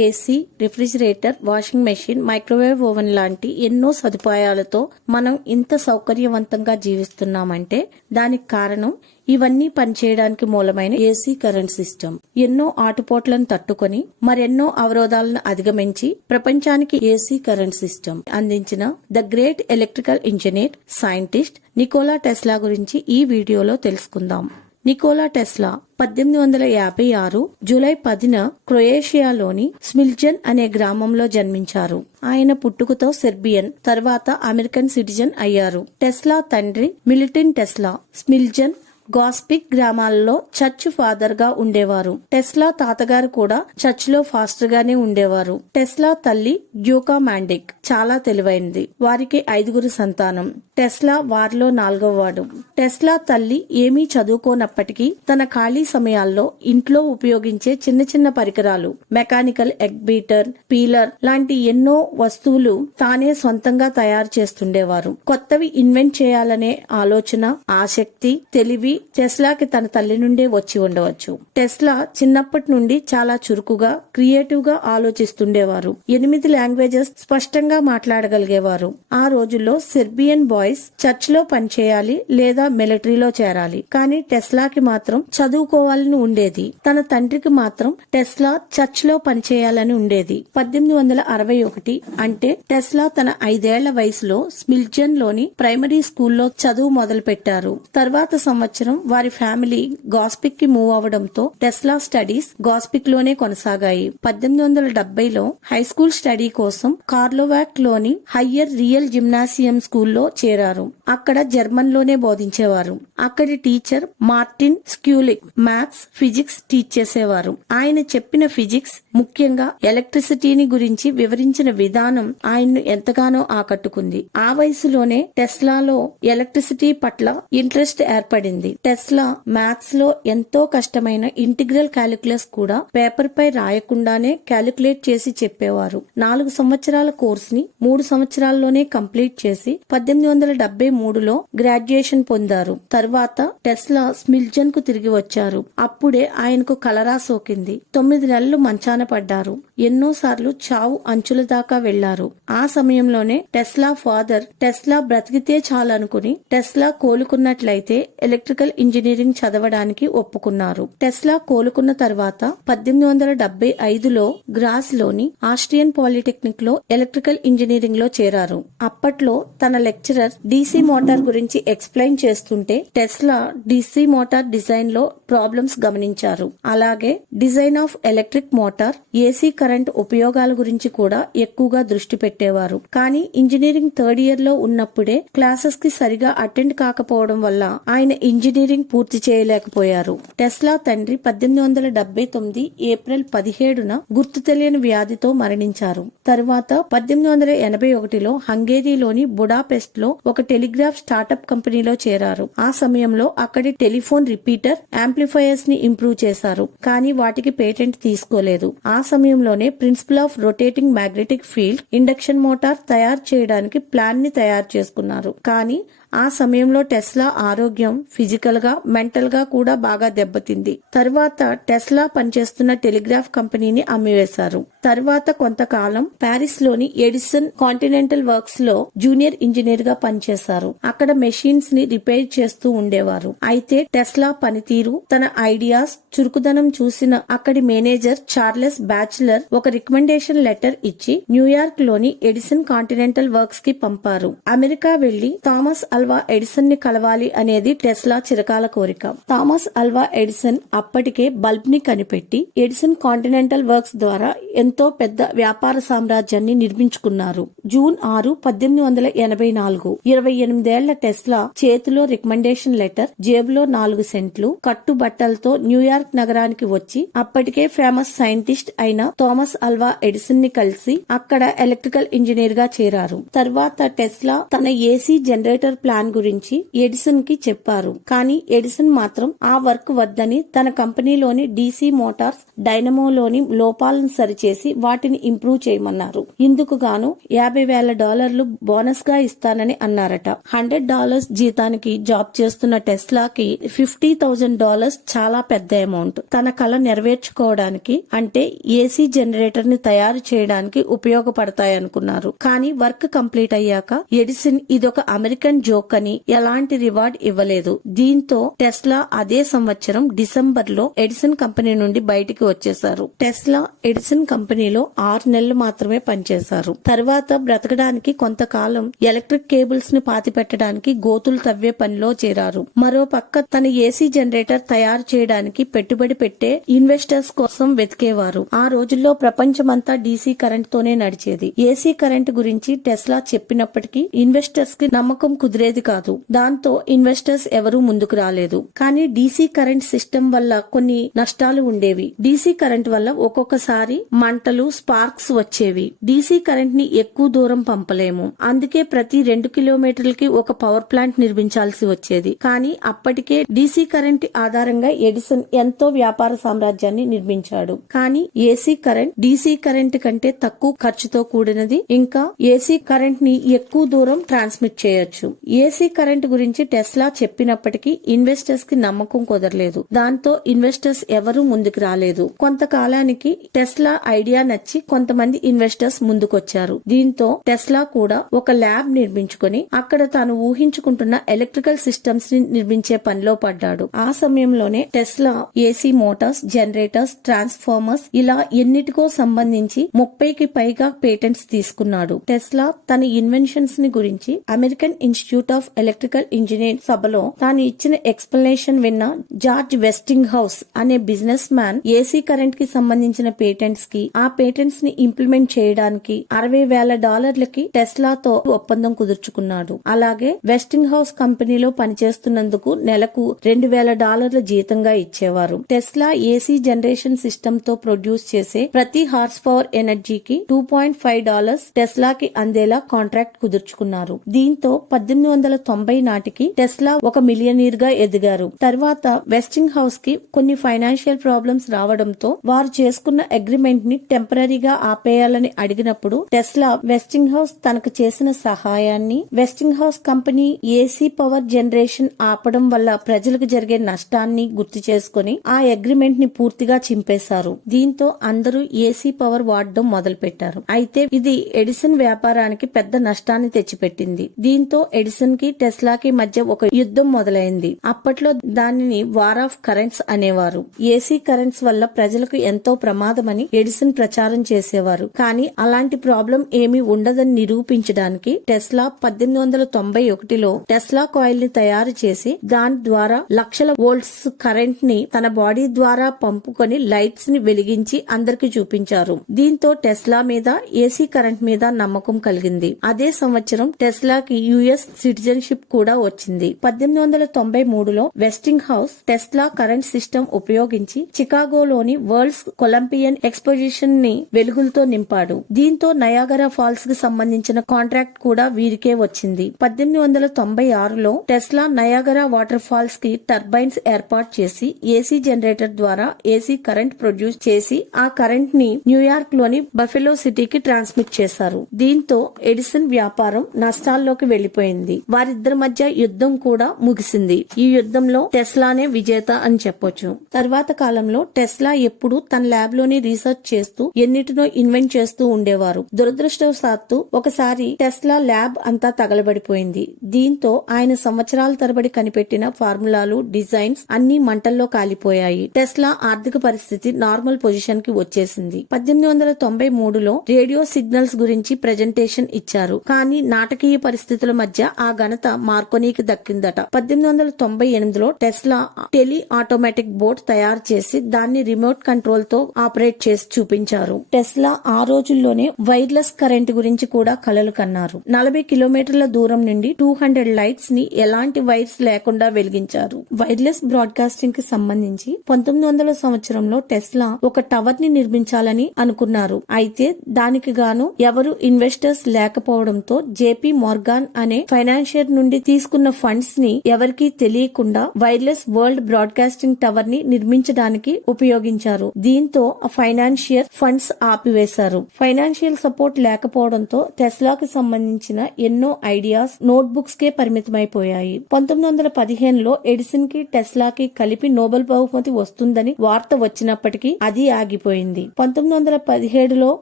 AC, refrigerator, washing machine, microwave oven లాంటి ఎన్నో సదుపాయాలతో మనం ఇంత సౌకర్యవంతంగా జీవిస్తున్నామంటే దానికి కారణం ఇవన్నీ పనిచేయడానికి మూలమైన ఏసీ కరెంట్ సిస్టమ్. ఎన్నో ఆటుపోట్లను తట్టుకొని మరెన్నో అవరోధాలను అధిగమించి ప్రపంచానికి ఏసీ కరెంట్ సిస్టమ్ అందించిన the great electrical engineer, scientist Nicola Tesla గురించి ఈ వీడియోలో తెలుసుకుందాం. నికోలా టెస్లా 1856 జూలై 10న క్రొయేషియాలోని స్మిల్జన్ అనే గ్రామంలో జన్మించారు. ఆయన పుట్టుకతో సెర్బియన్, తర్వాత అమెరికన్ సిటిజన్ అయ్యారు. టెస్లా తండ్రి మిలిటిన్ టెస్లా స్మిల్జన్, గాస్పిక్ గ్రామాలలో చర్చ్ ఫాదర్ గా ఉండేవారు. టెస్లా తాతగారు కూడా చర్చ్ లో ఫాస్టర్ గానే ఉండేవారు. టెస్లా తల్లి జ్యూకా మాండిక్ చాలా తెలివైనది. వారికి 5 సంతానం. టెస్లా వారిలో 4వ వాడు. టెస్లా తల్లి ఏమీ చదువుకోనప్పటికీ తన ఖాళీ సమయాల్లో ఇంట్లో ఉపయోగించే చిన్న చిన్న పరికరాలు, మెకానికల్ ఎగ్ బీటర్, పీలర్ లాంటి ఎన్నో వస్తువులు తానే సొంతంగా తయారు చేస్తుండేవారు. కొత్తవి ఇన్వెంట్ చేయాలనే ఆలోచన, ఆసక్తి, తెలివి టెస్లాకి తన తల్లి నుండే వచ్చి ఉండవచ్చు. టెస్లా చిన్నప్పటి నుండి చాలా చురుకుగా, క్రియేటివ్ గా ఆలోచిస్తుండేవారు. 8 లాంగ్వేజెస్ స్పష్టంగా మాట్లాడగలిగేవారు. ఆ రోజుల్లో సెర్బియన్ బాయ్స్ చర్చ్ లో పనిచేయాలి లేదా మిలిటరీలో చేరాలి. కానీ టెస్లాకి మాత్రం చదువుకోవాలని ఉండేది. తన తండ్రికి మాత్రం టెస్లా చర్చ్ లో పనిచేయాలని ఉండేది. 1861 అంటే టెస్లా తన 5 ఏళ్ల వయసులో స్మిల్జన్ లోని ప్రైమరీ స్కూల్లో చదువు మొదలు పెట్టారు. తర్వాత సంవత్సరం వారి ఫ్యామిలీ గాస్పిక్ కి మూవ్ అవడంతో టెస్లా స్టడీస్ గాస్పిక్ లోనే కొనసాగాయి. 1870లో హై స్కూల్ స్టడీ కోసం కార్లోవాక్ లోని హయ్యర్ రియల్ జిమ్నాసియం స్కూల్లో చేరారు. అక్కడ జర్మన్ లోనే బోధించేవారు. అక్కడి teacher Martin Sekulic maths, physics teach చేసేవారు. ఆయన చెప్పిన ఫిజిక్స్, ముఖ్యంగా ఎలక్ట్రిసిటీని గురించి వివరించిన విధానం ఆయన్ను ఎంతగానో ఆకట్టుకుంది. ఆ వయసులోనే టెస్లాలో ఎలక్ట్రిసిటీ పట్ల ఇంట్రెస్ట్ ఏర్పడింది. టెస్లా మ్యాథ్స్ లో ఎంతో కష్టమైన ఇంటిగ్రల్ క్యాలిక్యులస్ కూడా పేపర్ పై రాయకుండానే క్యాలిక్యులేట్ చేసి చెప్పేవారు. 4 సంవత్సరాల కోర్స్ ని 3 సంవత్సరాల్లోనే కంప్లీట్ చేసి 1873లో గ్రాడ్యుయేషన్ పొందారు. తర్వాత టెస్లా స్మిల్జన్ కు తిరిగి వచ్చారు. అప్పుడే ఆయనకు కలరా సోకింది. 9 నెలలు మంచాన పడ్డారు. ఎన్నోసార్లు చావు అంచుల దాకా వెళ్లారు. ఆ సమయంలోనే టెస్లా ఫాదర్ టెస్లా బ్రతికితే చాలనుకుని టెస్లా కోలుకున్నట్లయితే ఎలక్ట్రికల్ ఇంజనీరింగ్ చదవడానికి ఒప్పుకున్నారు. టెస్లా కోలుకున్న తర్వాత 1875లో గ్రాస్ లోని ఆస్ట్రియన్ పాలిటెక్నిక్ లో ఎలక్ట్రికల్ ఇంజనీరింగ్ లో చేరారు. అప్పట్లో తన లెక్చరర్ డీసీ మోటార్ గురించి ఎక్స్ప్లెయిన్ చేస్తుంటే టెస్లా డీసీ మోటార్ డిజైన్ లో ప్రాబ్లమ్స్ గమనించారు. అలాగే design of electric motor, AC current ఉపయోగాల గురించి కూడా ఎక్కువగా దృష్టి పెట్టేవారు. కానీ ఇంజనీరింగ్ 3rd ఇయర్ లో ఉన్నప్పుడే క్లాసెస్ కి సరిగా అటెండ్ కాకపోవడం వల్ల ఆయన ఇంజనీరింగ్ పూర్తి చేయలేకపోయారు. టెస్లా తండ్రి 1879 ఏప్రిల్ 17న గుర్తు తెలియని వ్యాధితో మరణించారు. తరువాత 1881లో హంగేరీలోని బుడాపెస్ట్ లో ఒక టెలిగ్రాఫ్ స్టార్టప్ కంపెనీలో చేరారు. ఆ సమయంలో అక్కడి టెలిఫోన్ రిపీటర్, యాంప్లిఫైయర్స్ ని ఇంప్రూవ్ చేశారు. కానీ వాటికి పేటెంట్ తీసుకోలేదు. ఆ సమయంలోనే principle of rotating magnetic field induction motor తయారు చేయడానికి ప్లాన్ ని తయారు చేసుకున్నారు. కానీ ఆ సమయంలో టెస్లా ఆరోగ్యం ఫిజికల్ గా, మెంటల్ గా కూడా బాగా దెబ్బతింది. తర్వాత టెస్లా పనిచేస్తున్న టెలిగ్రాఫ్ కంపెనీని అమ్మివేశారు. తర్వాత కొంతకాలం ప్యారిస్ లోని ఎడిసన్ కాంటినెంటల్ వర్క్స్ లో జూనియర్ ఇంజనీర్ గా పనిచేశారు. అక్కడ మెషిన్స్ ని రిపేర్ చేస్తూ ఉండేవారు. అయితే టెస్లా పనితీరు, తన ఐడియాస్, చురుకుదనం చూసిన అక్కడి మేనేజర్ చార్లెస్ బ్యాచిలర్ ఒక రికమెండేషన్ లెటర్ ఇచ్చి న్యూయార్క్ లోని ఎడిసన్ కాంటినెంటల్ వర్క్స్ కి పంపారు. అమెరికా వెళ్లి థామస్ అల్వా ఎడిసన్ ని కలవాలి అనేది టెస్లా చిరకాల కోరిక. థామస్ అల్వా ఎడిసన్ అప్పటికే బల్బ్ ని కనిపెట్టి ఎడిసన్ కాంటినెంటల్ వర్క్స్ ద్వారా ఎంతో పెద్ద వ్యాపార సామ్రాజ్యాన్ని నిర్మించుకున్నారు. జూన్ 6, 1884 28 ఏళ్ల టెస్లా చేతిలో రికమెండేషన్ లెటర్, జేబులో 4 సెంట్లు, కట్టుబట్టలతో న్యూయార్క్ నగరానికి వచ్చి అప్పటికే ఫేమస్ సైంటిస్ట్ అయిన థామస్ అల్వా ఎడిసన్ ని కలిసి అక్కడ ఎలక్ట్రికల్ ఇంజనీర్ గా చేరారు. తర్వాత టెస్లా తన ఏసీ జనరేటర్ ప్లాన్ గురించి ఎడిసన్ కి చెప్పారు. కానీ ఎడిసన్ మాత్రం ఆ వర్క్ వద్దని తన కంపెనీలోని డీసీ మోటార్స్ డైనమోలోని లోపాలను సరిచేసి చేసి వాటిని ఇంప్రూవ్ చేయమన్నారు. ఇందుకు గాను $50,000 బోనస్ గా ఇస్తానని అన్నారట. $100 జీతానికి జాబ్ చేస్తున్న టెస్లాకి $50,000 చాలా పెద్ద అమౌంట్. తన కళ నెరవేర్చుకోవడానికి అంటే ఏసీ జనరేటర్ ని తయారు చేయడానికి ఉపయోగపడతాయనుకున్నారు. కానీ వర్క్ కంప్లీట్ అయ్యాక ఎడిసన్ ఇదొక అమెరికన్ జోక్ అని ఎలాంటి రివార్డ్ ఇవ్వలేదు. దీంతో టెస్లా అదే సంవత్సరం డిసెంబర్ లో ఎడిసన్ కంపెనీ నుండి బయటికి వచ్చేశారు. టెస్లా ఎడిసన్ కంపెనీలో 6 నెలలు మాత్రమే పనిచేశారు. తర్వాత బ్రతకడానికి కొంతకాలం ఎలక్ట్రిక్ కేబుల్స్ ని పాతి పెట్టడానికి గోతులు తవ్వే పనిలో చేరారు. మరో పక్క తన ఏసీ జనరేటర్ తయారు చేయడానికి పెట్టుబడి పెట్టే ఇన్వెస్టర్స్ కోసం వెతికేవారు. ఆ రోజుల్లో ప్రపంచమంతా డీసీ కరెంట్ తోనే నడిచేది. ఏసీ కరెంట్ గురించి టెస్లా చెప్పినప్పటికీ ఇన్వెస్టర్స్ కి నమ్మకం కుదిరేది కాదు. దాంతో ఇన్వెస్టర్స్ ఎవరూ ముందుకు రాలేదు. కానీ డీసీ కరెంట్ సిస్టమ్ వల్ల కొన్ని నష్టాలు ఉండేవి. డీసీ కరెంట్ వల్ల ఒక్కొక్కసారి మంటలు, స్పార్క్స్ వచ్చేవి. డీసీ కరెంట్ ని ఎక్కువ దూరం పంపలేము. అందుకే ప్రతి 2 కిలోమీటర్లకి ఒక పవర్ ప్లాంట్ నిర్మించాల్సి వచ్చేది. కానీ అప్పటికే డీసీ కరెంట్ ఆధారంగా ఎడిసన్ ఎంతో వ్యాపార సామ్రాజ్యాన్ని నిర్మించాడు. కానీ ఏసీ కరెంట్ డీసీ కరెంట్ కంటే తక్కువ ఖర్చుతో కూడినది. ఇంకా ఏసీ కరెంట్ ని ఎక్కువ దూరం ట్రాన్స్మిట్ చేయొచ్చు. ఏసీ కరెంట్ గురించి టెస్లా చెప్పినప్పటికీ ఇన్వెస్టర్స్ కి నమ్మకం కుదరలేదు. దాంతో ఇన్వెస్టర్స్ ఎవరూ ముందుకు రాలేదు. కొంతకాలానికి టెస్లా ఐడియా నచ్చి కొంతమంది ఇన్వెస్టర్స్ ముందుకొచ్చారు. దీంతో టెస్లా కూడా ఒక ల్యాబ్ నిర్మించుకుని అక్కడ తాను ఊహించుకుంటున్న ఎలక్ట్రికల్ సిస్టమ్స్ ని నిర్మించే పనిలో పడ్డాడు. ఆ సమయంలోనే Tesla AC Motors, generators, transformers ఇలా ఎన్నిటికో సంబంధించి 30కి పైగా పేటెంట్స్ తీసుకున్నాడు. టెస్లా తన ఇన్వెన్షన్స్ ని గురించి American institute of electrical engineer సభలో తాను ఇచ్చిన ఎక్స్ప్లెనేషన్ విన్న జార్జ్ వెస్టింగ్ హౌస్ అనే బిజినెస్ మ్యాన్ ఏసీ కరెంట్ కి సంబంధించిన పేటెంట్స్ కి ఆ పేటెంట్స్ ని ఇంప్లిమెంట్ చేయడానికి $60,000 టెస్లాతో ఒప్పందం కుదుర్చుకున్నాడు. అలాగే వెస్టింగ్ హౌస్ కంపెనీలో పనిచేస్తున్నందుకు నెలకు $2,000 జీతంగా ఇచ్చేవారు. టెస్లా ఏసీ జనరేషన్ సిస్టమ్ తో ప్రొడ్యూస్ చేసే ప్రతి హార్స్ పవర్ ఎనర్జీకి $2.5 టెస్లాకి అందేలా కాంట్రాక్ట్ కుదుర్చుకున్నారు. దీంతో 1890 నాటికి టెస్లా ఒక మిలియనీర్ గా ఎదిగారు. తర్వాత వెస్టింగ్ హౌస్ కి కొన్ని ఫైనాన్షియల్ ప్రాబ్లమ్స్ రావడంతో వారు చేసుకున్న అగ్రిమెంట్ ని టెంపరీగా ఆపేయాలని అడిగినప్పుడు టెస్లా వెస్టింగ్ హౌస్ తనకు చేసిన సహాయాన్ని, Westinghouse company AC power generation ఆపడం వల్ల ప్రజలకు జరిగే నష్టాన్ని గుర్తు చేసుకుని ఆ అగ్రిమెంట్ ని పూర్తిగా చింపేశారు. దీంతో అందరూ ఏసీ పవర్ వాడడం మొదలు పెట్టారు. అయితే ఇది ఎడిసన్ వ్యాపారానికి పెద్ద నష్టాన్ని తెచ్చిపెట్టింది. దీంతో ఎడిసన్ కి టెస్లాకి మధ్య ఒక యుద్ధం మొదలైంది. అప్పట్లో దానిని వార్ ఆఫ్ కరెంట్స్ అనేవారు. ఏసీ కరెంట్స్ వల్ల ప్రజలకు ఎంతో ప్రమాదమని ఎడిసన్ ప్రచారం చేసేవారు. కానీ అలాంటి ప్రాబ్లం ఏమీ ఉండదని నిరూపించడానికి టెస్లా 1891లో టెస్లా కాయిల్ ని తయారు చేసి దాని ద్వారా లక్షల వోల్ట్స్ కరెంట్ ని తన బాడీ ద్వారా పంపుకొని లైట్స్ ని వెలిగించి అందరికి చూపించారు. దీంతో టెస్లా మీద, ఏసీ కరెంట్ మీద నమ్మకం కలిగింది. అదే సంవత్సరం టెస్లాకి యుఎస్ సిటిజన్షిప్ కూడా వచ్చింది. 1893లో వెస్టింగ్ హౌస్ టెస్లా కరెంట్ సిస్టమ్ ఉపయోగించి చికాగోలోని వరల్డ్స్ కొలంబియన్ ఎక్స్పోజిషన్ ని వెలుగులతో నింపాడు. దీంతో నయాగరా ఫాల్స్ కి సంబంధించిన కాంట్రాక్ట్ కూడా వీరికే వచ్చింది. 1896లో టెస్లా నయాగరా వాటర్ ఫాల్స్ కి టర్బైన్స్ ఏర్పాటు చేసి ఏసీ జనరేటర్ ద్వారా ఏసీ కరెంట్ ప్రొడ్యూస్ చేసి ఆ కరెంట్ ని న్యూయార్క్ లోని బఫెలో సిటీకి ట్రాన్స్మిట్ చేశారు. దీంతో ఎడిసన్ వ్యాపారం నష్టాల్లోకి వెళ్లిపోయింది. వారిద్దరి మధ్య యుద్ధం కూడా ముగిసింది. ఈ యుద్ధంలో టెస్లానే విజేత అని చెప్పొచ్చు. తర్వాత కాలంలో టెస్లా ఎప్పుడు తన ల్యాబ్ లోని రీసెర్చ్ చేస్తూ ఎన్నిటినో ఇన్వెంట్ చేస్తూ ఉండేవారు. దురదృష్టవశాత్తు ఒకసారి టెస్లా ల్యాబ్ అంతా తగలబడిపోయింది. దీంతో ఆయన సంవత్సరాల తరబడి కనిపెట్టిన ఫార్ములాలు, డిజైన్స్ అన్ని మంటల్లో కాలిపోయాయి. టెస్లా ఆర్థిక పరిస్థితి నార్మల్ పొజిషన్ కి వచ్చేసింది. 1893లో రేడియో సిగ్నల్స్ గురించి ప్రెజెంటేషన్ ఇచ్చారు. కానీ నాటకీయ పరిస్థితుల మధ్య ఆ ఘనత మార్కోనీకి దక్కిందట. 1898లో టెస్లా టెలి ఆటోమేటిక్ బోట్ తయారు చేసి దాన్ని రిమోట్ కంట్రోల్ తో ఆపరేట్ చేసి చూపించారు. టెస్లా ఆ రోజుల్లోనే వైర్లెస్ కరెంట్ గురించి కూడా కలలు కన్నారు. 40 కిలోమీటర్ల దూరం నుండి 200 లైట్స్ ని ఎలాంటి వైర్స్ లేకుండా వెలిగించారు. వైర్లెస్ బ్రాడ్కాస్టింగ్ కి సంబంధించి 1900 సంవత్సరంలో టెస్లా ఒక టవర్ ని నిర్మించాలని అనుకున్నారు. అయితే దానికి గాను ఎవరు ఇన్వెస్టర్స్ లేకపోవడంతో జేపీ మోర్గాన్ అనే ఫైనాన్షియర్ నుండి తీసుకున్న ఫండ్స్ ని ఎవరికీ తెలియకుండా వైర్లెస్ వరల్డ్ బ్రాడ్కాస్టింగ్ టవర్ ని నిర్మించడానికి ఉపయోగించారు. దీంతో ఆ ఫైనాన్షియర్ ఇయర్ ఫండ్స్ ఆపివేశారు. ఫైనాన్షియల్ సపోర్ట్ లేకపోవడంతో టెస్లాకి సంబంధించిన ఎన్నో ఐడియాస్ నోట్ బుక్స్ కే పరిమితమైపోయాయి. 1915లో ఎడిసన్ కి టెస్లాకి కలిపి నోబెల్ బహుమతి వస్తుందని వార్త వచ్చినప్పటికీ అది ఆగిపోయింది. 1917లో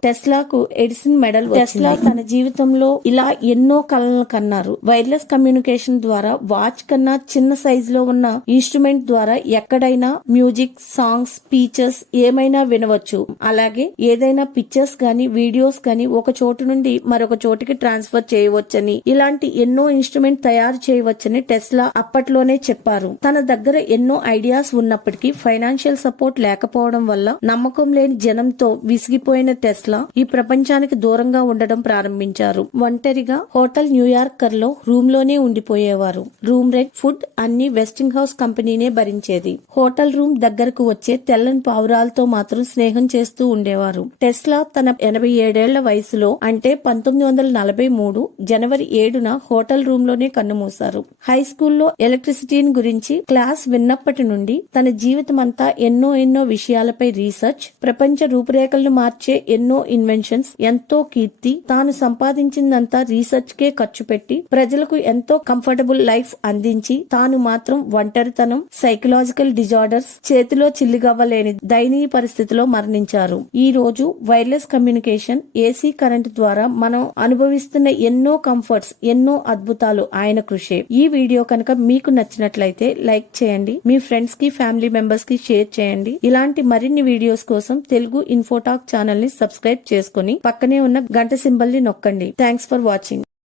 టెస్లాకు ఎడిసన్ మెడల్. టెస్లా తన జీవితంలో ఇలా ఎన్నో కలలను కన్నారు. వైర్లెస్ కమ్యూనికేషన్ ద్వారా వాచ్ కన్నా చిన్న సైజ్ లో ఉన్న ఇన్స్ట్రుమెంట్ ద్వారా ఎక్కడైనా మ్యూజిక్, సాంగ్స్, స్పీచెస్ ఏమైనా వినవచ్చు. అలాగే ఏదైనా పిక్చర్స్ గానీ వీడియోస్ గానీ ఒక చోటు నుండి మరొక చోటికి ట్రాన్స్ఫర్ చేయవచ్చని, ఇలాంటి ఎన్నో ఇన్స్ట్రుమెంట్ తయారు చేయవచ్చని టెస్లా అప్పట్లోనే చెప్పారు. తన దగ్గర ఎన్నో ఐడియాస్ ఉన్నప్పటికీ ఫైనాన్షియల్ సపోర్ట్ లేకపోవడం వల్ల నమ్మకం లేని జనంతో విసిగిపోయిన టెస్లా ఈ ప్రపంచానికి దూరంగా ఉండడం ప్రారంభించారు. ఒంటరిగా హోటల్ న్యూయార్కర్ లో రూమ్ లోనే ఉండిపోయేవారు. రూమ్ రెంట్, ఫుడ్ అన్ని వెస్టింగ్ హౌస్ కంపెనీనే భరించేది. హోటల్ రూమ్ దగ్గరకు వచ్చే తెల్లని పావురాలతో మాత్రం స్నేహం చేస్తూ ఉండేవారు. టెస్లా తన 87 వయసులో అంటే 1943 జనవరి 7న హోటల్ రూమ్ లోనే కన్నుమూశారు. హై స్కూల్లో ఎలక్ట్రిసిటీని గురించి క్లాస్ విన్నప్పటి నుండి తన జీవితమంతా ఎన్నో విషయాలపై రీసెర్చ్, ప్రపంచ రూపురేఖలను మార్చే ఎన్నో ఇన్వెన్షన్స్, ఎంతో కీర్తి, తాను సంపాదించిందంతా రీసెర్చ్ కే ఖర్చు పెట్టి ప్రజలకు ఎంతో కంఫర్టబుల్ లైఫ్ అందించి తాను మాత్రం ఒంటరితనం, సైకలాజికల్ డిజార్డర్స్, చేతిలో చిల్లిగవ్వలేని దయనీయ పరిస్థితిలో మరణించారు. ఈ రోజు వైర్లెస్ కమ్యూనికేషన్, ఏసీ కరెంట్ ద్వారా మనం అనుభవిస్తున్న ఎన్నో కంఫర్ట్స్, ఎన్నో అద్భుతాలు ఆయన కృషే. ఈ వీడియో కనుక మీకు నచ్చినట్లయితే లైక్ చేయండి, మీ ఫ్రెండ్స్ కి, ఫ్యామిలీ మెంబర్స్ కి షేర్ చేయండి. ఇలాంటి మరిన్ని వీడియోస్ కోసం తెలుగు ఇన్ఫోటాక్ ఛానల్ ని సబ్స్క్రైబ్ చేసుకుని పక్కనే ఉన్న గంట సింబల్ ని నొక్కండి. Thanks for watching.